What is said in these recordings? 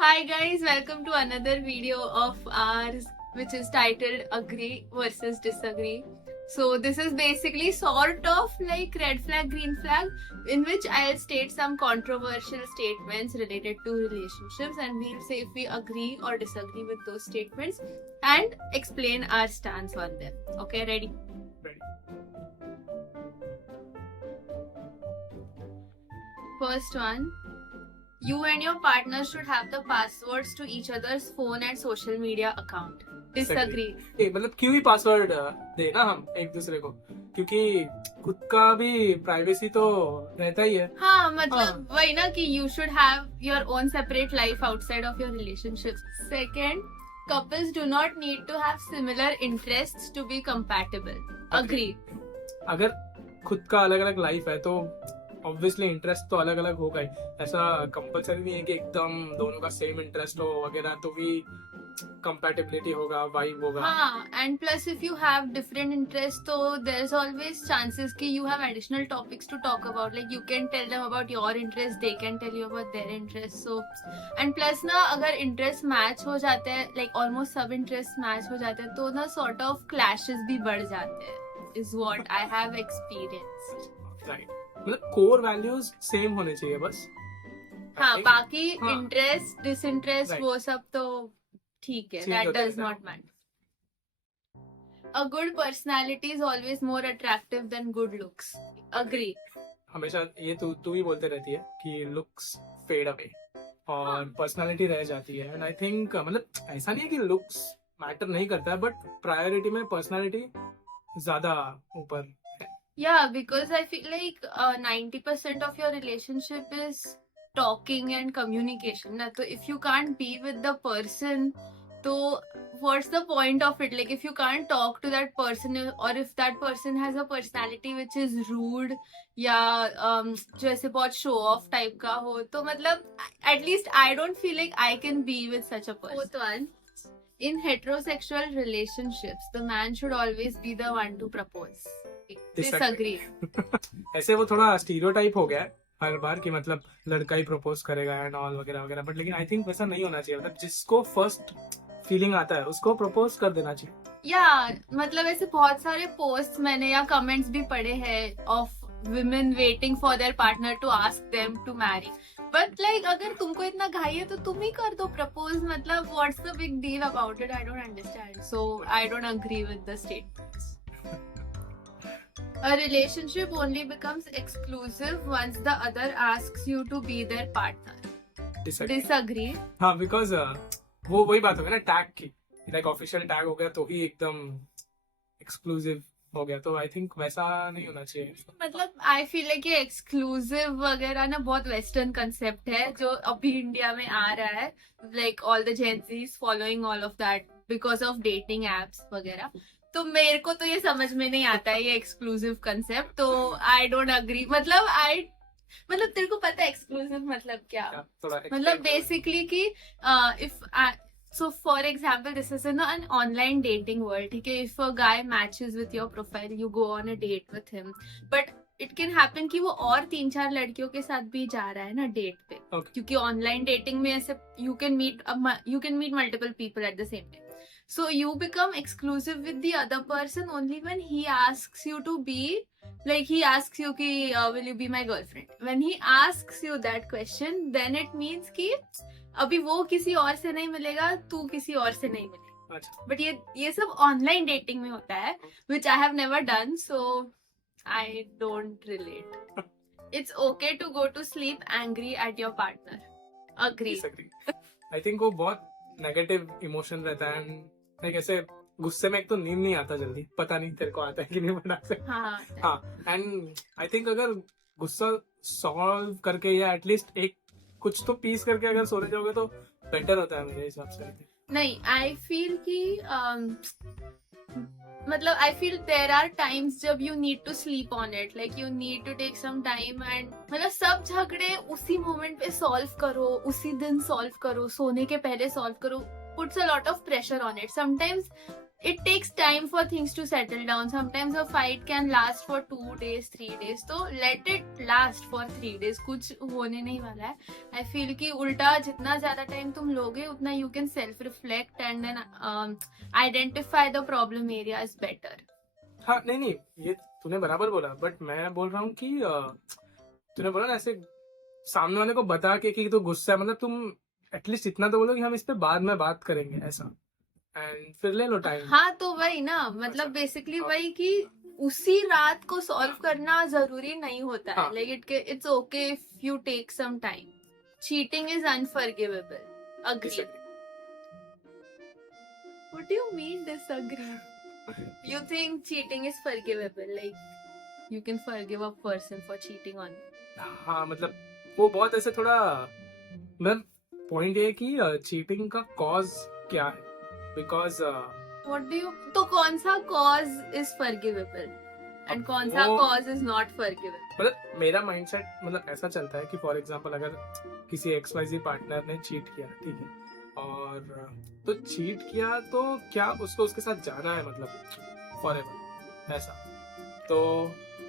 Hi guys, welcome to another video of ours which is titled Agree versus Disagree. So this is basically sort of like red flag, green flag, in which I'll state some controversial statements related to relationships and we'll say if we agree or disagree with those statements and explain our stance on them. Okay, ready? Ready. First one. You and your partner should have the passwords to each other's phone and social media account. Disagree. मतलब क्यों ही password देना हम एक दूसरे को, क्योंकि खुद का भी प्राइवेसी तो रहता ही है. हाँ मतलब वही ना कि you should have your own separate life outside of your relationships. Second, couples do not need to have similar interests to be compatible. Agree. अगर खुद का अलग अलग लाइफ है तो ऑब्वियसली इंटरेस्ट तो अलग अलग होगा ही. ऐसा कंपलसरी नहीं है कि एकदम दोनों का सेम इंटरेस्ट हो वगैरह तो भी कंपैटिबिलिटी होगा, वाइब होगा. हाँ, and plus if you have different interests, so there's always chances कि you have additional topics to talk about. Like you can tell them about your interests, they can tell you about their interests. So and plus ना अगर interest match हो जाते हैं, like almost सब interest match हो जाते हैं, तो ना sort of clashes भी बढ़ जाते हैं. Is what I have experienced. Right. मतलब कोर वैल्यूज सेम होने चाहिए बस. हाँ, बाकी हाँ. Interest disinterest Right. वो सब तो ठीक है. Change That होता does रहता है. not matter. A good personality is always more attractive than good looks. Agree. हमेशा ये तू ही बोलते रहती है कि लुक्स फेड अवे और पर्सनालिटी रह जाती है. एंड आई थिंक मतलब ऐसा नहीं है कि लुक्स मैटर नहीं करता है, बट प्रायोरिटी में पर्सनालिटी ज्यादा ऊपर है. Yeah, because I feel like 90% of your relationship is talking and communication. Na? So if you can't be with the person, so what's the point of it? Like if you can't talk to that person or if that person has a personality which is rude या जो ऐसे बहुत show off type का हो, तो मतलब at least I don't feel like I can be with such a person. Fourth one. In heterosexual relationships, the man should always be the one to propose. Disagree. ऐसे वो थोड़ा stereotype हो गया है हर बार कि मतलब लड़का ही प्रपोज करेगा एंड ऑल वगैरह वगैरह. बट लेकिन आई थिंक वैसा नहीं होना चाहिए. मतलब जिसको फर्स्ट फीलिंग आता है उसको प्रपोज कर देना चाहिए. या मतलब ऐसे बहुत सारे पोस्ट मैंने या कमेंट्स भी पढ़े हैं of women waiting for their partner to ask them to marry. But like अगर तुमको इतना घाई है तो तुम ही कर दो प्रपोज. मतलब what's the big deal about it? I don't understand. So I don't agree with the statements. A relationship only becomes exclusive once the other asks you to be their partner. Disagree. हाँ, because वो वही बात हो गई ना tag की. Like official tag हो गया तो ही एकदम एक्सक्लूसिव हो गया. तो आई थिंक वैसा नहीं होना चाहिए. मतलब आई फील लाइक ये एक्सक्लूसिव वगैरह ना बहुत वेस्टर्न कंसेप्ट है जो अभी इंडिया में आ रहा है. Like all the Gen Zs following all of that because of dating apps वगैरह. तो मेरे को तो ये समझ में नहीं आता है ये एक्सक्लूसिव कंसेप्ट. तो आई डोंट अग्री. मतलब तेरे को पता है एक्सक्लूसिव मतलब क्या? मतलब बेसिकली कि if so for example this is in an online dating world. ठीक है, if a guy matches with your profile you go on a date with him, but it can happen कि वो और 3-4 लड़कियों के साथ भी जा रहा है ना डेट पे. Okay. क्योंकि ऑनलाइन डेटिंग में ऐसे you can meet multiple people at the same time. So you become exclusive with the other person only when he asks you to be, like he asks you कि will you be my girlfriend. When he asks you that question, then it means कि अभी वो किसी और से नहीं मिलेगा, तू किसी और से नहीं मिलेगा. अच्छा. बट ये सब ऑनलाइन डेटिंग में होता है which I have never done, so I don't relate. It's okay to go to sleep angry at your partner. Agree. I think वो बहुत नेगेटिव इमोशन रहता है. लाइक ऐसे गुस्से में एक तो नींद नहीं आता जल्दी. पता नहीं तेरे को आता है कि नहीं बना से. हाँ. एंड आई थिंक अगर गुस्सा सॉल्व करके या एटलीस्ट एक कुछ तो पीस करके अगर सोने जाओगे तो बेटर होता है मेरे हिसाब से. नहीं, आई फील कि मतलब I feel there are times जब you need to sleep on it. Like you need to take some time and मतलब सब झगड़े उसी मोमेंट पे सॉल्व करो, उसी दिन सॉल्व करो, सोने के पहले सॉल्व करो. Puts a lot of pressure on it. Sometimes it takes time for things to settle down. Sometimes a fight can last for 2 days, 3 days. So let it last for 3 days. कुछ होने नहीं वाला है. I feel कि उल्टा जितना ज्यादा time तुम लोगे उतना you can self reflect and then identify the problem areas better. हाँ नहीं ये तूने बराबर बोला, बट मैं बोल रहा हूँ कि तूने बोला ना ऐसे सामने वाले को बता के कि तो गुस्सा है, मतलब तुम एटलीस्ट इतना तो बोलो कि हम इस पे बाद में बात करेंगे ऐसा, एंड फिर ले लो टाइम. हाँ तो वही ना, मतलब बेसिकली वही कि उसी रात को सॉल्व करना जरूरी नहीं होता है. हाँ. Like it's okay if you take some time. Cheating is unforgivable. Agree. What do you mean disagree? You think cheating is forgivable? Like you can forgive a person for cheating on you? हाँ मतलब वो बहुत ऐसे थोड़ा, मतलब point ये है कि चीटिंग का कॉज क्या है, बिकॉज What do you? तो कौन सा cause is forgivable and कौन सा cause is not forgivable? मतलब मेरा माइंडसेट मतलब ऐसा चलता है कि फॉर एग्जांपल अगर किसी XYZ पार्टनर ने चीट किया, ठीक है, और तो चीट किया तो क्या उसको उसके साथ जाना है मतलब फॉरएवर ऐसा. तो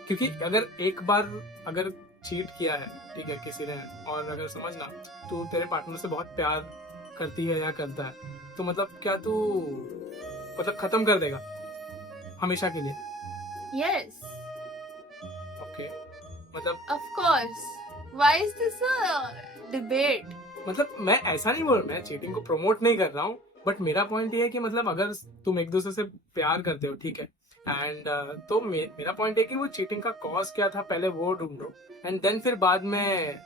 क्योंकि अगर एक बार अगर चीट किया है, ठीक है, किसी ने, और अगर समझना तू तेरे पार्टनर से बहुत प्यार करती है या करता है, तो मतलब क्या तू मतलब खत्म कर देगा हमेशा के लिए? Yes, ओके मतलब of course. Why is this a debate? मतलब मैं ऐसा नहीं बोल रहा, मैं चीटिंग को प्रमोट नहीं कर रहा हूँ, बट मेरा पॉइंट ये है कि मतलब अगर तुम एक दूसरे से प्यार करते हो, ठीक है, एंड तो मेरा पॉइंट है कि वो चीटिंग का कॉज क्या था पहले वो ढूंढो, एंड देन फिर बाद में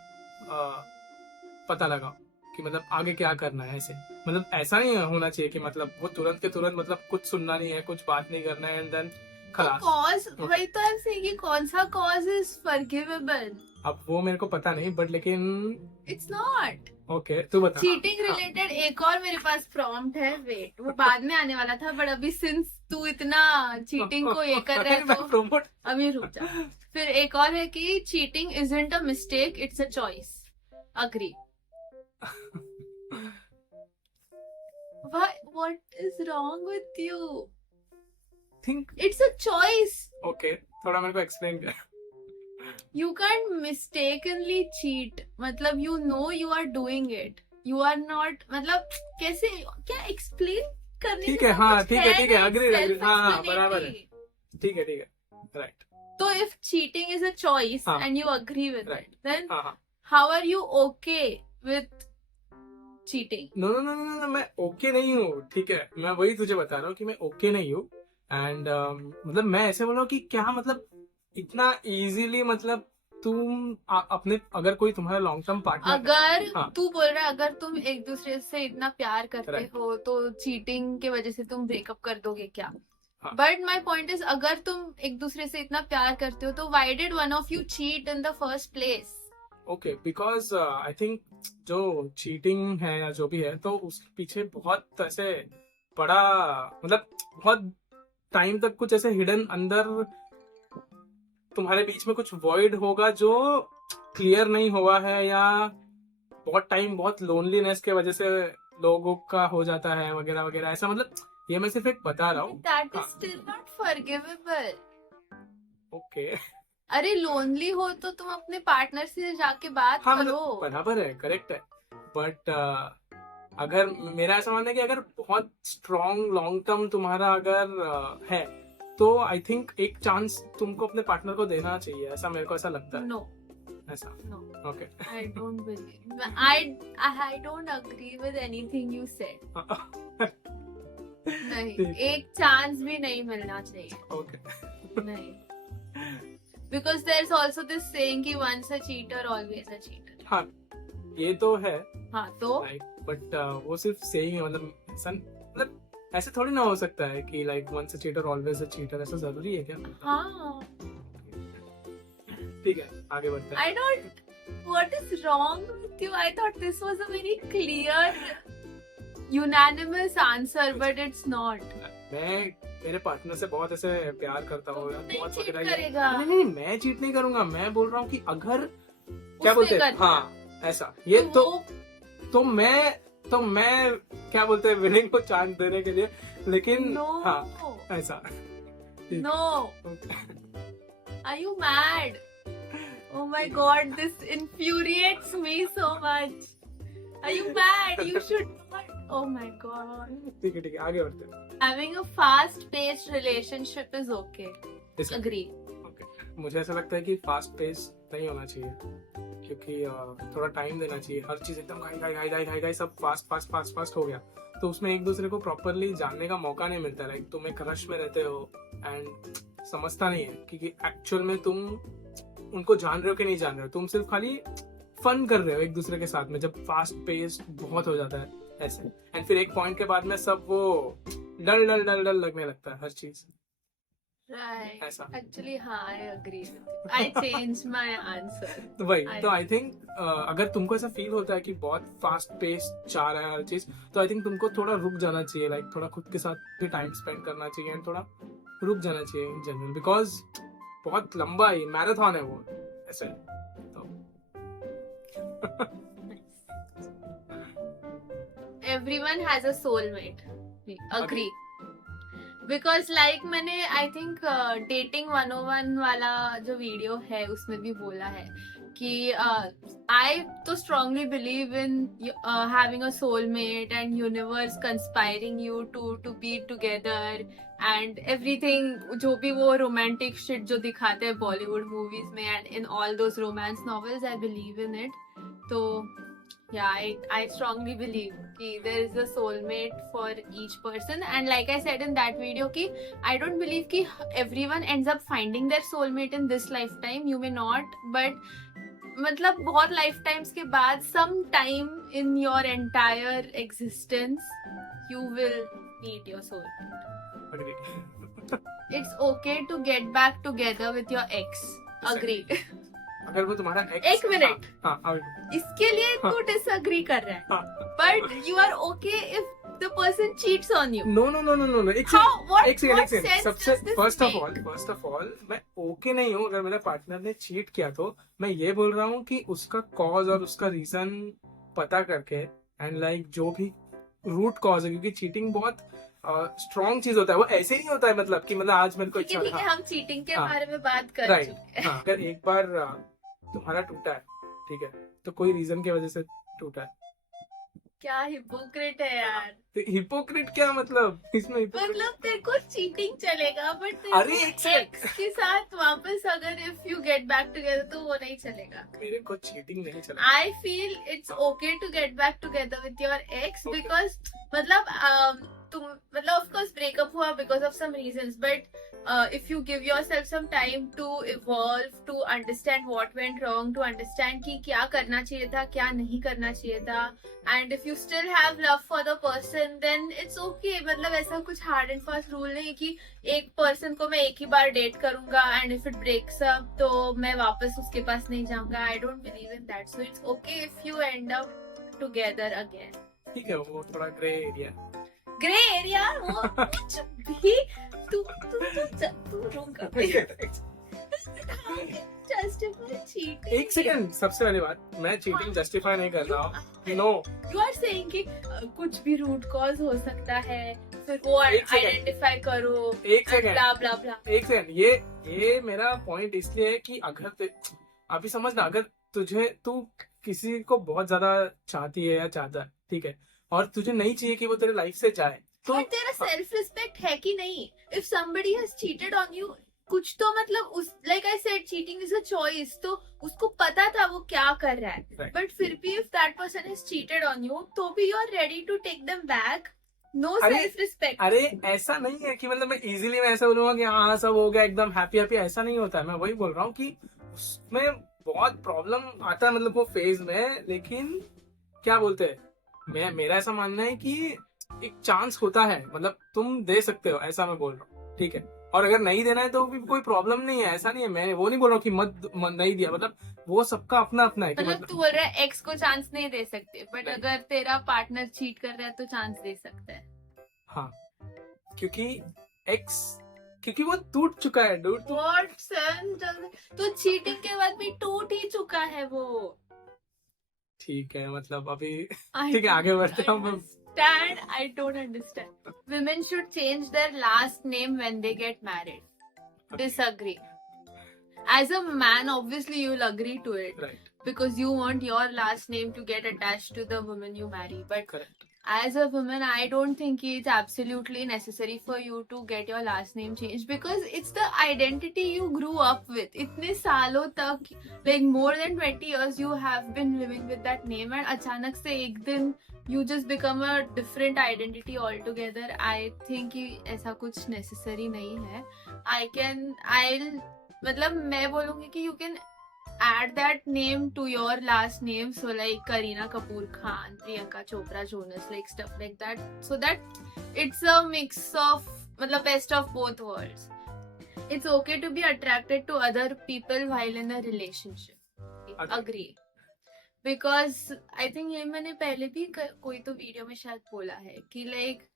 पता लगाओ कि मतलब आगे क्या करना है. ऐसे मतलब ऐसा नहीं होना चाहिए कि मतलब वो तुरंत के तुरंत मतलब कुछ सुनना नहीं है, कुछ बात नहीं करना है, एंड देन खलास. Cause वही तो I'm saying कि कौन सा cause is forgivable? अब वो मेरे को पता नहीं, बट लेकिन It's not. ओके तू बता. चीटिंग रिलेटेड एक और मेरे पास प्रॉम्प्ट है. वेट, वो बाद में आने वाला था, बट अभी सिंस तू इतना चीटिंग को ये कर रहा है तो प्रमोट अभी रुक जा. फिर एक और है कि cheating isn't a mistake, it's a choice. Agree. What is wrong with you? Think It's a choice. Okay थोड़ा मेरे को एक्सप्लेन कर. You can't mistakenly cheat. मतलब you know you are doing it. You are not. मतलब कैसे क्या explain करने ठीक में है, सब हाँ कुछ ठीक है, ठीक है, नहीं, अग्री, हाँ self-explanatory. बराबर है, ठीक है, राइट. तो if cheating is a choice हाँ. and you agree with Right. it, then हाँ हाँ how are you okay with cheating? No no no no no, मैं ओके नहीं हूँ, ठीक है, मैं वही तुझे बता रहा हूँ कि मैं ओके नहीं हूँ. एंड मतलब मैं ऐसे बोल रहा हूँ कि क्या मतलब इतना इजीली मतलब तुम अपने अगर कोई तुम्हारा लॉन्ग टर्म पार्टनर, अगर हाँ. तू बोल रहा है अगर तुम एक दूसरे से इतना प्यार करते Right. हो तो चीटिंग के वजह से तुम ब्रेकअप कर दोगे क्या? हाँ. बट माई पॉइंट इज अगर तुम एक दूसरे से इतना प्यार करते हो तो why did one of you cheat in the first place? Okay because I think जो चीटिंग है या जो भी है तो उसके पीछे बहुत ऐसे बड़ा मतलब बहुत टाइम तक कुछ ऐसे हिडन अंदर तुम्हारे बीच में कुछ वॉइड होगा जो क्लियर नहीं हुआ है, या बहुत टाइम बहुत लोनलीनेस के वजह से लोगों का हो जाता है वगैरह वगैरह ऐसा. मतलब ये मैं सिर्फ एक बता रहा हूँ. That is still not forgivable. Okay अरे लोनली हो तो तुम अपने पार्टनर से जाके बात हाँ करो. मतलब बराबर है, करेक्ट है, बट अगर मेरा ऐसा मानना है कि अगर बहुत स्ट्रॉन्ग लॉन्ग टर्म तुम्हारा अगर है तो आई थिंक एक चांस तुमको अपने पार्टनर को देना चाहिए, ऐसा मेरे को ऐसा लगता है. नो ऐसा no okay I don't believe. I don't agree with anything you said. नहीं, एक चांस भी नहीं मिलना चाहिए. ओके नहीं. Because there's also this saying कि once a cheater always a cheater. हाँ ये तो है, हाँ तो राइट, बट वो सिर्फ सेइंग है, मतलब ऐसा मतलब ऐसे थोड़ी ना हो सकता है कि like once a cheater always a cheater, ऐसा जरूरी है क्या? हाँ. ठीक है आगे बढ़ते हैं. I don't. What is wrong with you? I thought this was a very clear, unanimous answer, but it's not. मैं मेरे पार्टनर से बहुत ऐसे प्यार करता हूँ, तो नहीं बहुत cheat वगैरह करेगा. नहीं नहीं मैं चीट नहीं करूंगा, मैं बोल रहा हूँ कि अगर क्या उसने बोलते हैं, कर दिया. हाँ ऐसा ये तो तो मैं क्या बोलते हैं विलिंग को चांस देने के लिए, लेकिन नो हाँ ऐसा no are you mad oh my god this infuriates me so much are you mad you should not oh my god ठीक है आगे बढ़ते हैं. having a fast paced relationship is okay agree मुझे ऐसा लगता है कि फास्ट पेस नहीं होना चाहिए, क्योंकि थोड़ा टाइम देना चाहिए. हर चीज एकदम घाई सब फास्ट हो गया तो उसमें एक दूसरे को प्रॉपरली जानने का मौका नहीं मिलता. लाइक तुम एक रश में रहते हो एंड समझता नहीं है कि एक्चुअल में तुम उनको जान रहे हो कि नहीं जान रहे हो. तुम सिर्फ खाली फन कर रहे हो एक दूसरे के साथ में. जब फास्ट पेस बहुत हो जाता है ऐसे, एंड फिर एक पॉइंट के बाद में सब वो डल लगने लगता है हर चीज. right ऐसा actually हाँ I agree I changed my answer तो वही तो आई थिंक अगर तुमको ऐसा फील होता है कि बहुत फास्ट पेस जा रहा है हर चीज, तो आई थिंक तुमको थोड़ा रुक जाना चाहिए. लाइक थोड़ा खुद के साथ भी टाइम स्पेंड करना चाहिए एंड थोड़ा रुक जाना चाहिए इन जनरल, बिकॉज बहुत लंबा ही मैराथन है वो ऐसे. तो everyone has a soulmate agree because like मैंने आई थिंक डेटिंग 101 वाला जो वीडियो है उसमें भी बोला है कि आई तो strongly believe in having a soulmate and universe conspiring you to be together and everything. जो भी वो रोमांटिक शिट जो दिखाते हैं बॉलीवुड मूवीज में and in all those romance novels I believe in it. तो yeah I strongly believe ki there is a soulmate for each person, and like I said in that video ki I don't believe ki everyone ends up finding their soulmate in this lifetime. You may not, but मतलब बहुत lifetimes के बाद some time in your entire existence you will meet your soulmate. It's okay to get back together with your ex. Agree. अगर वो तुम्हारा एक minute हाँ, इसके लिए तू डिसएग्री कर रहा है, but you are okay if the person cheats on you. No एक सेकंड. सबसे फर्स्ट ऑफ ऑल मैं ओके नहीं हूँ अगर मेरे पार्टनर ने चीट किया. तो मैं ये बोल रहा हूँ कि उसका कॉज और उसका रीजन पता करके एंड लाइक जो भी रूट कॉज है, क्योंकि चीटिंग बहुत स्ट्रॉन्ग चीज होता है. वो ऐसे नहीं होता है मतलब कि मतलब आज मेरे को ठीक है हम चीटिंग के बारे में बात कर राइट. चुके हैं. अगर एक बार तुम्हारा टूटा है, ठीक है, तो कोई रीजन की वजह से टूटा है. क्या हिपोक्रेट है यार. तो हिपोक्रेट क्या मतलब इसमें? मतलब तेरे को चीटिंग चलेगा बट अरे एक्स के साथ वापस अगर if you get back together तो वो नहीं चलेगा. मेरे को चीटिंग नहीं चलेगा. I feel it's okay to get back together with your ex because मतलब तुम मतलब ऑफ कोर्स ब्रेकअप हुआ because of some reasons, but if you give yourself some time to evolve, to understand what went wrong, to understand कि क्या करना चाहिए था क्या नहीं करना चाहिए था, and if you still have love for the person then it's okay. मतलब ऐसा कुछ hard and fast rule नहीं कि एक person को मैं एक ही बार date करूंगा and if it breaks up तो मैं वापस उसके पास नहीं जाऊंगा. I don't believe in that, so it's okay if you end up together again. ठीक है, वो थोड़ा ग्रे एरिया. ग्रे एरिया वो कुछ भी तू रुक जस्टिफाई चीटिंग. एक सेकंड, सबसे पहली बात मैं चीटिंग जस्टिफाई नहीं कर रहा हूँ. नो, यू आर सेइंग कि कुछ भी रूट कॉज हो सकता है फिर वो आइडेंटिफाई करो. एक सेकंड ब्ला ब्ला ब्ला. एक सेकंड, ये मेरा पॉइंट इसलिए है कि अगर अभी समझना, अगर तू किसी को बहुत ज्यादा चाहती है या चाहता है, ठीक है, और तुझे नहीं चाहिए कि वो तेरे लाइफ से जाए, तो तेरा सेल्फ रिस्पेक्ट है कि नहीं? If somebody has cheated on you कुछ तो मतलब उस like I said cheating is a choice, तो उसको पता था वो क्या कर रहा है, बट फिर भी if that person has cheated on you तो भी you are ready to take them back. No self respect. अरे ऐसा नहीं है कि मतलब मैं इजीली मैं ऐसा बोलूंगा कि हाँ सब हो गया एकदम हैप्पी, ऐसा नहीं होता है. मैं वही बोल रहा हूँ कि उसमें बहुत प्रॉब्लम आता है मतलब वो फेज में. लेकिन क्या बोलते हैं, मेरा ऐसा मानना है कि एक चांस होता है, मतलब तुम दे सकते हो, ऐसा मैं बोल रहा हूँ, ठीक है. और अगर नहीं देना है तो भी कोई प्रॉब्लम नहीं है, ऐसा नहीं है. मैं वो नहीं बोल रहा हूँ कि मत नहीं दिया, मतलब वो सबका अपना अपना है. मतलब तू बोल रहा है एक्स को चांस नहीं दे सकते, बट अगर तेरा पार्टनर चीट कर रहा है तो चांस दे सकता है. हाँ, क्योंकि वो टूट चुका है डूड. तो चीटिंग के बाद भी टूट ही चुका है वो. ठीक है, मतलब अभी ठीक है आगे बढ़ते हैं. understand. I don't understand. Women should change their last name when they get married. Disagree. As a man, obviously you'll agree to it. Right. Because you want your last name to get attached to the woman you marry. But Correct. as a woman, I don't think it's absolutely necessary for you to get your last name changed because it's the identity you grew up with. इतने सालों तक, like more than 20 years, you have been living with that name, and अचानक से एक दिन you just become a different identity altogether. I think कि ऐसा कुछ necessary नहीं है. मतलब मैं बोलूँगी कि you can add that name to your last name, so like Kareena Kapoor Khan, Priyanka Chopra Jonas, like stuff like that, so that it's a mix of मतलब best of both worlds. It's okay to be attracted to other people while in a relationship. Agree. Because I think ये मैंने पहले भी कोई तो video में शायद बोला है कि like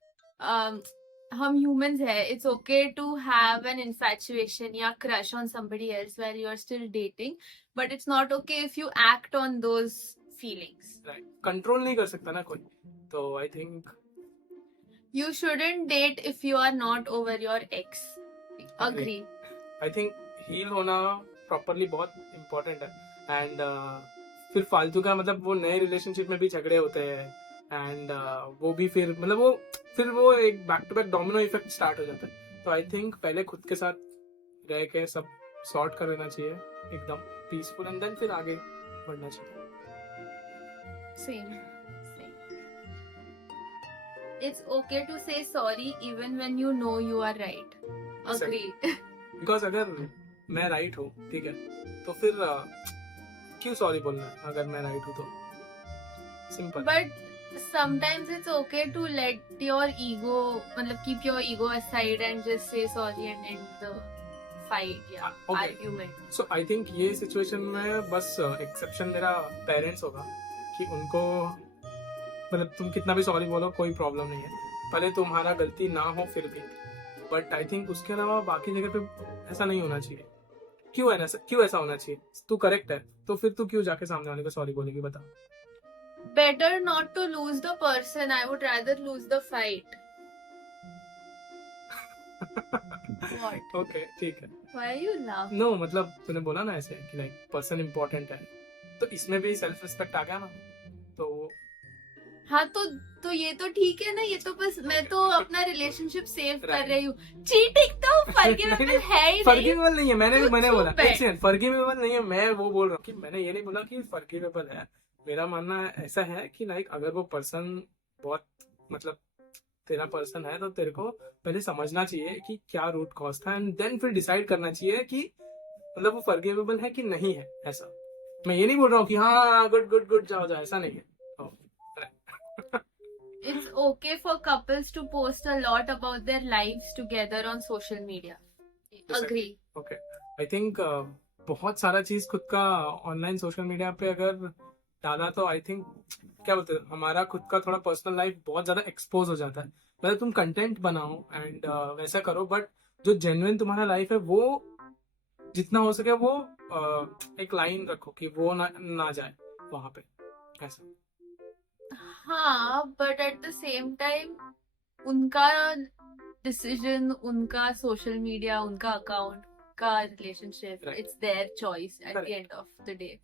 हम humans है, it's okay to have an infatuation या crush on somebody else while you're still dating, but it's not okay if you act on those feelings. Right. Control नहीं कर सकता ना कोई, तो I think you shouldn't date if you are not over your ex. Agree. I think heal होना properly बहुत important है, and फिर फालतू का मतलब वो नए रिलेशनशिप में भी झगड़े होते हैं, एंड वो भी फिर मतलब वो एक back to back domino effect start हो जाता है. तो आई थिंक पहले खुद के साथ रह के सब सॉर्ट कर लेना चाहिए एकदम पीसफुल, एंड देन फिर आगे बढ़ना चाहिए. Same. It's okay to say sorry even when you know you are right. Agree. Because अगर मैं राइट हूँ, ठीक है, तो फिर क्यों सॉरी बोलना है अगर मैं राइट हूँ तो. Simple. But sometimes it's okay to let your ego, मतलब keep your ego aside and just say sorry and end the fight या argument. So I think ये सिचुएशन में बस एक्सेप्शन मेरा पेरेंट्स होगा कि उनको मतलब तुम कितना भी सॉरी बोलो कोई प्रॉब्लम नहीं है, पहले तुम्हारा गलती ना हो फिर भी, बट आई थिंक उसके अलावा बाकी जगह पे ऐसा नहीं होना चाहिए. क्यों ऐसा होना चाहिए? तू करेक्ट है तो फिर तू क्यों जाके सामने वाले को सॉरी बोलेगी, बता. Better not to lose the person. I would rather lose the fight. What? Okay, ठीक है. Why you laugh? No, मतलब तूने बोला ना ऐसे कि लाइक पर्सन इम्पोर्टेंट है, तो इसमें भी सेल्फ रिस्पेक्ट आ गया ना. तो हाँ तो ये तो ठीक है ना, ये तो बस मैं तो अपना रिलेशनशिप सेव कर रही हूँ. चीटिंग तो फॉरगिवेबल है ही नहीं. फॉरगिवेबल नहीं है, मैंने बोला Stupid. फॉरगिवेबल नहीं है. मैं वो बोल रहा हूँ कि मैंने ये नहीं बोला कि फॉरगिवेबल है. मेरा मानना ऐसा है कि लाइक अगर वो पर्सन बहुत मतलब तेरा पर्सन है तो तेरे को पहले समझना चाहिए कि क्या रूट कॉज था, एंड देन फिर डिसाइड करना चाहिए कि मतलब वो फॉरगिवेबल है कि नहीं है. ऐसा मैं ये नहीं बोल रहा हूँ कि हाँ गुड जाओ, ऐसा नहीं है. It's okay for couples to post a lot about their lives together on social media. Agree. Okay. I think बहुत सारा चीज खुद का ऑनलाइन सोशल मीडिया पे अगर डाला तो आई थिंक क्या बोलते हैं, हमारा खुद का थोड़ा पर्सनल लाइफ बहुत ज्यादा एक्सपोज हो जाता है. मतलब तुम कंटेंट बनाओ एंड वैसा करो, बट जो जेन्युइन तुम्हारा लाइफ है वो जितना हो सके वो एक लाइन रखो कि वो ना जाए वहां पे, ऐसा. हाँ, but at the same time उनका डिसीजन, उनका सोशल मीडिया, उनका अकाउंट का relationship, it's their choice at the end of the day.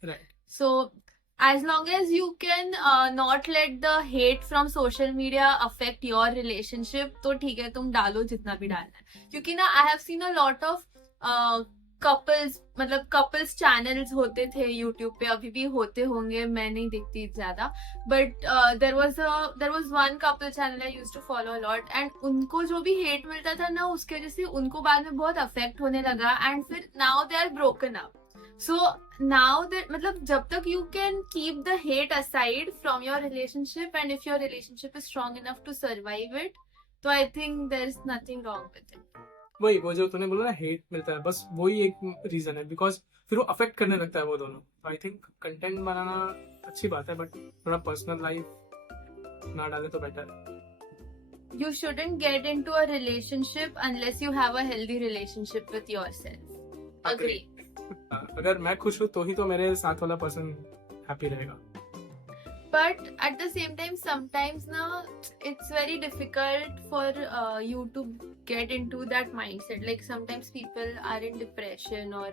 So as long as you can not let the hate from social media affect your relationship, तो ठीक है, तुम डालो जितना भी डालना है. क्योंकि ना I have seen a lot of couples, मतलब couples channels होते थे YouTube पे, अभी भी होते होंगे, मैं नहीं देखती ज्यादा, but there was one couple channel I used to follow a lot, and उनको जो भी hate मिलता था ना, उसके वजह से उनको बाद में बहुत affect होने लगा, and फिर now they are broken up. So now that मतलब जब तक you can keep the hate aside from your relationship, and if your relationship is strong enough to survive it, तो I think there is nothing wrong with it. वही वो जो तूने बोला ना हेट मिलता है, बस वही एक रीजन है, बिकॉज फिर वो अफेक्ट करने लगता है वो दोनों. आई थिंक कंटेंट बनाना अच्छी बात है, बट थोड़ा पर्सनल लाइफ ना डाले तो बेटर है. You shouldn't get into a relationship unless you have a healthy relationship with yourself. Agree. अगर मैं खुश हूँ तो ही तो मेरे साथ वाला पर्सन हैप्पी रहेगा. but at the same time sometimes now it's very difficult for you to get into that mindset. Like sometimes people are in depression or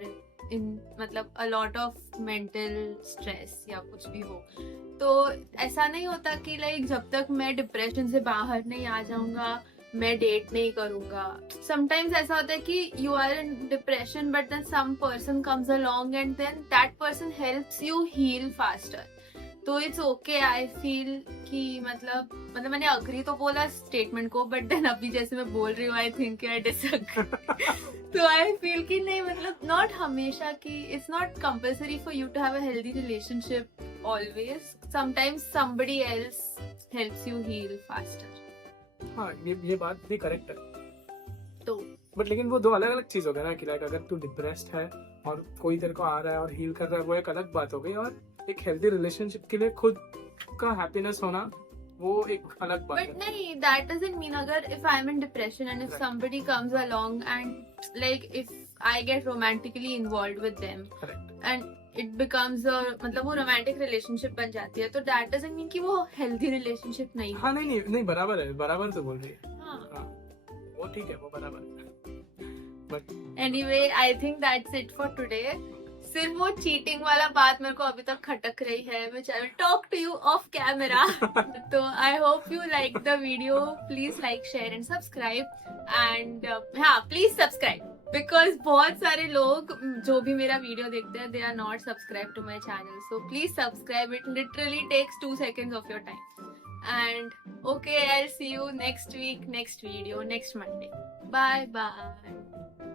in मतलब a lot of mental stress या कुछ भी हो, तो ऐसा नहीं होता कि लाइक जब तक मैं डिप्रेशन से बाहर नहीं आ जाऊंगा मैं डेट नहीं करूंगा. समटाइम्स ऐसा होता है कि you are in depression but then some person comes along and then that person helps you heal faster. तो इट्स ओके. आई फील कि मतलब मैंने अग्री तो बोला स्टेटमेंट को, बट देन अभी जैसे मैं बोल रही हूँ आई थिंक आई डिसएग्री. तो आई फील कि नहीं मतलब नॉट हमेशा कि it's not compulsory for you to have a healthy relationship always. Sometimes somebody else helps you heal faster. हाँ, ये बात भी करेक्ट है. तो बट लेकिन वो दो अलग अलग चीज हो गया ना कि लाइक अगर तू डिप्रेस्ड है और कोई तेरे को आ रहा है और हील कर रहा है वो एक अलग बात हो गई, और एक हेल्दी रिलेशनशिप के लिए खुद का हैप्पीनेस होना वो एक अलग बात बट है. नहीं, दैट डजंट मीन अगर if I am in depression and if Right. Somebody comes along and like if I get romantically involved with them correct. And it becomes मतलब वो रोमांटिक रिलेशनशिप बन जाती है, तो दैट डजंट मीन कि वो healthy relationship नहीं. हाँ नहीं बराबर है, बराबर से बोल रही है. हाँ. हाँ, वो ठीक है, वो बराबर है. But anyway I think that's it for today. सिर्फ वो चीटिंग वाला बात मेरे को अभी तक खटक रही है, which I will talk to you off camera. तो I hope you like the video. Please like, share and subscribe. And हाँ, please subscribe. Because बहुत सारे लोग जो भी मेरा वीडियो देखते हैं they are not subscribed to my channel. So please subscribe. It literally takes 2 seconds of your time. And okay, I'll see you next week, next video, next Monday. Bye bye.